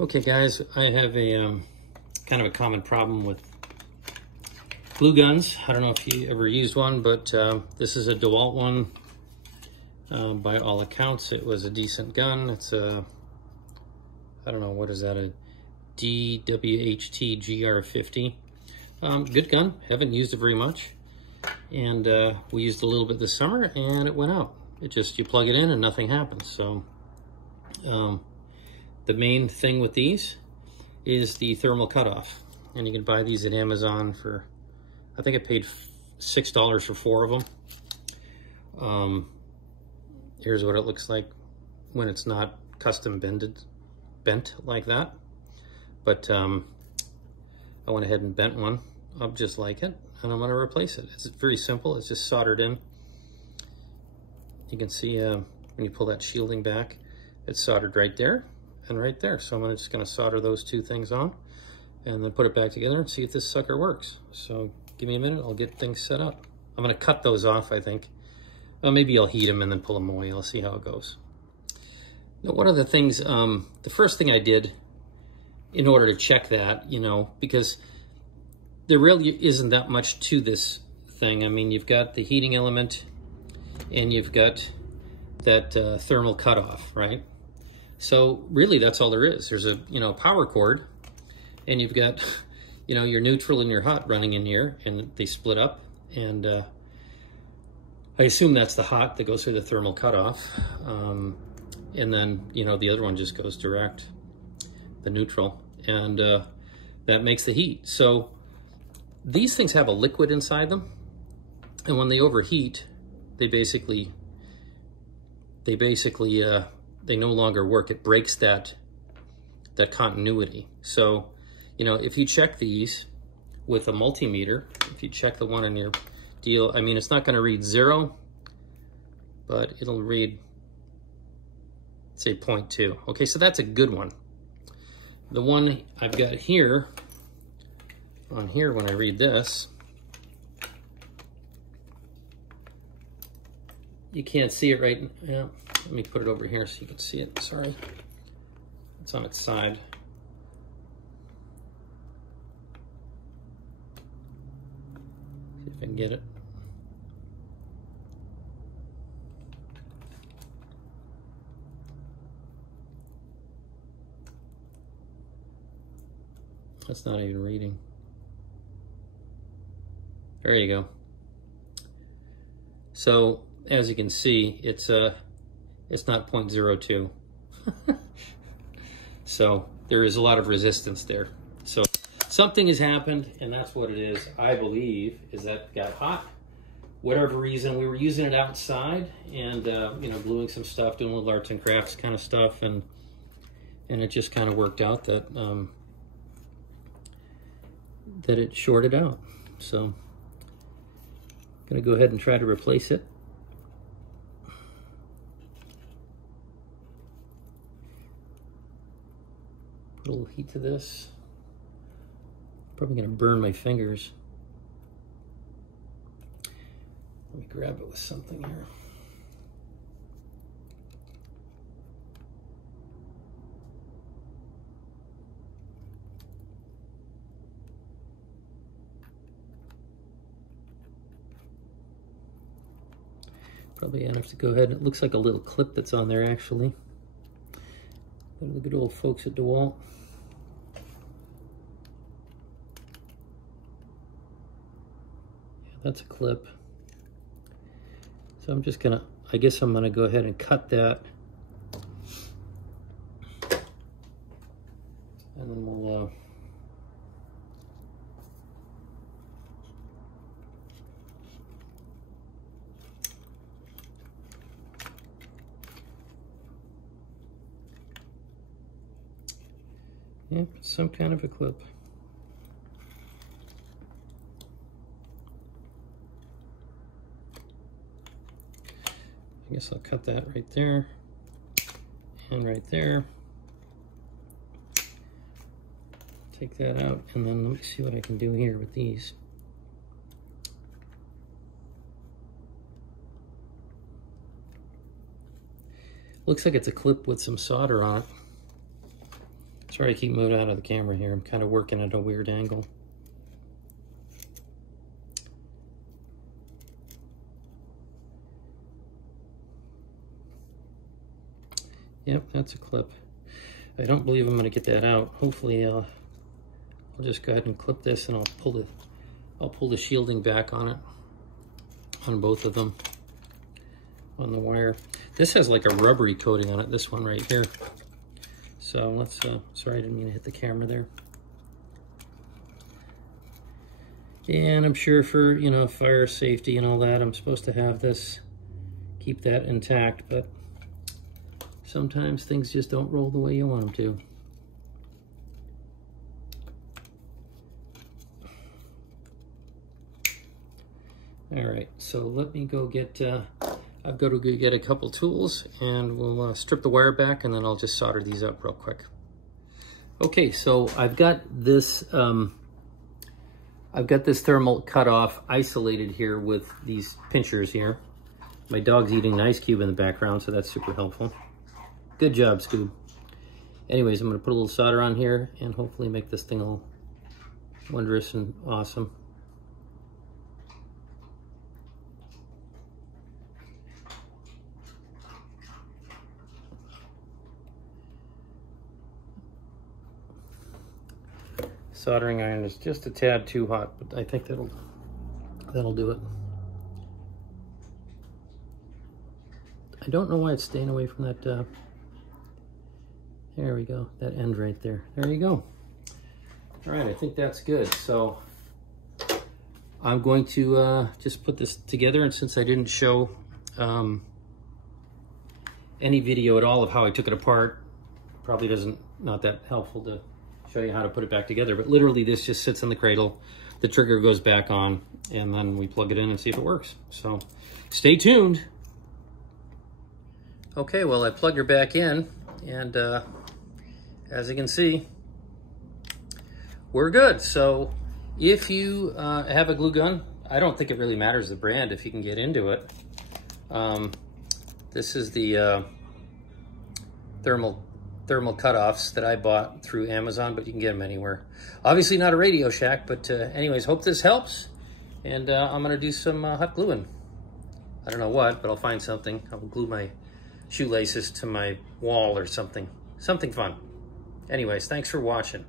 Okay guys, I have a kind of a common problem with glue guns. I don't know if you ever used one, but this is a Dewalt one. By all accounts, it was a decent gun. It's a, I don't know, what is that, a DWHT GR50. Good gun, haven't used it very much. And we used a little bit this summer and it went out. It just, you plug it in and nothing happens. So the main thing with these is the thermal cutoff. And you can buy these at Amazon for, I think I paid $6 for 4 of them. Here's what it looks like when it's not custom bent like that. But I went ahead and bent one up just like it, and I'm going to replace it. It's very simple. It's just soldered in. You can see when you pull that shielding back, it's soldered right there and right there. So I'm just going to solder those two things on and then put it back together and see if this sucker works. So give me a minute, I'll get things set up. I'm going to cut those off, I think. Well, maybe I'll heat them and then pull them away. I'll see how it goes. Now, one of the things, the first thing I did in order to check that, you know, because there really isn't that much to this thing. I mean, you've got the heating element and you've got that thermal cutoff, right? So really that's all there is. There's a, you know, power cord, and you've got, you know, your neutral and your hot running in here, and they split up. And I assume that's the hot that goes through the thermal cutoff. And then, you know, the other one just goes direct, the neutral, and that makes the heat. So these things have a liquid inside them, and when they overheat, they no longer work. It breaks that continuity. So, you know, if you check these with a multimeter, if you check the one in your deal, I mean, it's not going to read 0, but it'll read, say, 0.2. Okay, so that's a good one. The one I've got here, on here when I read this, you can't see it right now. Let me put it over here so you can see it. Sorry. It's on its side. See if I can get it. That's not even reading. There you go. So as you can see, it's not 0.02. So there is a lot of resistance there. So something has happened, and that's what it is, I believe, is that it got hot. Whatever reason, we were using it outside and you know, gluing some stuff, doing a little arts and crafts kind of stuff, and it just kind of worked out that that it shorted out. So I'm gonna go ahead and try to replace it. Put a little heat to this. Probably gonna burn my fingers. Let me grab it with something here. Probably gonna have to go ahead. It looks like a little clip that's on there, actually. The good old folks at Dewalt. Yeah, that's a clip. So I'm just gonna, I guess I'm gonna go ahead and cut that. And then we'll yeah, some kind of a clip. I guess I'll cut that right there and right there. Take that out, and then let me see what I can do here with these. Looks like it's a clip with some solder on it. Sorry I keep moving out of the camera here. I'm kind of working at a weird angle. Yep, that's a clip. I don't believe I'm going to get that out. Hopefully, I'll just go ahead and clip this, and I'll pull the shielding back on it, on both of them, on the wire. This has like a rubbery coating on it. This one right here. So let's. Sorry, I didn't mean to hit the camera there. And I'm sure for, you know, fire safety and all that, I'm supposed to have this, keep that intact, but sometimes things just don't roll the way you want them to. All right, so let me go get, I've got to go get a couple tools, and we'll strip the wire back, and then I'll just solder these up real quick. Okay, so I've got this thermal cutoff isolated here with these pinchers here. My dog's eating an ice cube in the background, so that's super helpful. Good job, Scoob. Anyways, I'm going to put a little solder on here and hopefully make this thing all wondrous and awesome. Soldering iron is just a tad too hot, but I think that'll do it. I don't know why it's staying away from that. There we go, that end right there. There you go. All right, I think that's good. So I'm going to just put this together, and since I didn't show any video at all of how I took it apart, probably not that helpful to show you how to put it back together, but literally this just sits in the cradle, the trigger goes back on, and then we plug it in and see if it works. So stay tuned. Okay, well, I plugged her back in, and as you can see, we're good. So if you have a glue gun, I don't think it really matters the brand if you can get into it. This is the thermal cutoffs that I bought through Amazon, but you can get them anywhere. Obviously not a Radio Shack, but anyways, hope this helps. And I'm gonna do some hot gluing. I don't know what, but I'll find something. I'll glue my shoelaces to my wall or something. Something fun. Anyways, thanks for watching.